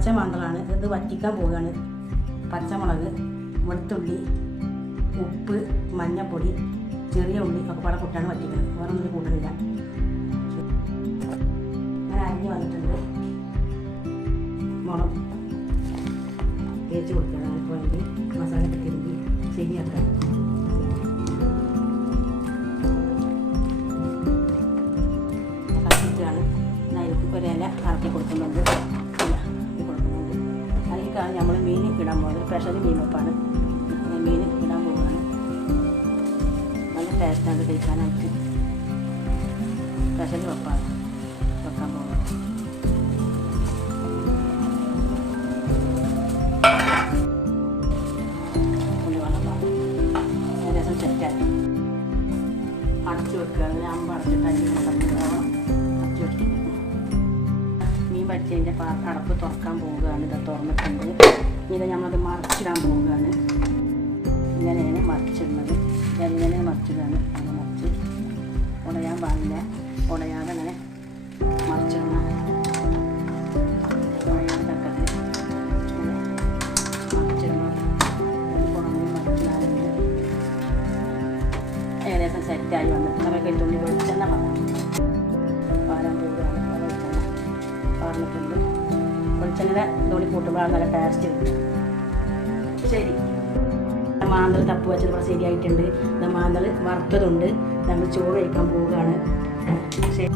പച്ചമാന്തളാണ്. ഇത് വറ്റിക്കാൻ പോവുകയാണ്. പച്ചമുളക്, വെളുത്തുള്ളി, ഉപ്പ്, മഞ്ഞൾപ്പൊടി, ചെറിയ ഉള്ളി ഒക്കെ പാടെ കൂട്ടാണ് വറ്റിക്കുന്നത്. വേറെ ഒന്നും കൂട്ടണില്ല. അങ്ങനെ അരിഞ്ഞ് വന്നിട്ടുണ്ട്. മുളക് തേച്ച് കൊടുക്കണം. അതിപ്പോൾ വേണ്ടി മസാല ഒക്കെ തിരുമ്പി ശരിയാക്കാം. കത്തിച്ചാണ് അതിലേക്ക് ഒരു ഇല ഇറക്കി കൊടുക്കുന്നുണ്ട്. അതിലേക്കാണ് നമ്മൾ മീൻ ഇടാൻ പോകുന്നത്. സ്പെഷ്യൽ മീൻ വെപ്പാണ്. മീൻ ഇടാൻ പോവുകയാണ്. നല്ല ടേസ്റ്റാണ് കഴിക്കാനായിട്ട്. സ്പെഷ്യൽ വെപ്പാണ് വെക്കാൻ പോകുന്നത്. ഏകദേശം സെറ്റായി അടച്ചു വെക്കുക. അതിന് അമ്പ് അടച്ചിട്ട് അടച്ചു വെക്കുക. മീൻ പറ്റിയതിൻ്റെ അടപ്പ് തുറക്കാൻ പോവുകയാണ്. ഇത് തുറന്നിട്ടുണ്ട്. ഇത് നമ്മളത് മറിച്ചിടാൻ പോവുകയാണ്. ഇങ്ങനെയാണ് മറിച്ചിടുന്നത്. എങ്ങനെ മറിച്ചിടാണ്. അങ്ങനെ മറിച്ച് ഉടയാൻ പാടില്ല. ഉടയാതെ അങ്ങനെ മറിച്ചിടണം. ഉടയാൻ തക്കത്തിൽ മറിച്ചിടണം. പുറമേ മറിച്ചിടാറുണ്ട്. ഏകദേശം സെറ്റായി വന്നിട്ട് നമുക്ക് തുള്ളി വെളിച്ചെണ്ണ പാരാൻ പോവുകയാണ്. വെളിച്ചെണ്ണ പാർന്നിട്ടുണ്ട്. വെളിച്ചെണ്ണ തുള്ളി കൂട്ടുമ്പോഴാണ് നല്ല ടേസ്റ്റ് കിട്ടും. ശരി, മാന്തൽ തപ്പ് വെച്ചത് ഇവിടെ ശരിയായിട്ടുണ്ട്. മാന്തൽ വറുത്തതുണ്ട്. നമ്മൾ ചോറ് കഴിക്കാൻ പോവുകയാണ്. ശരി.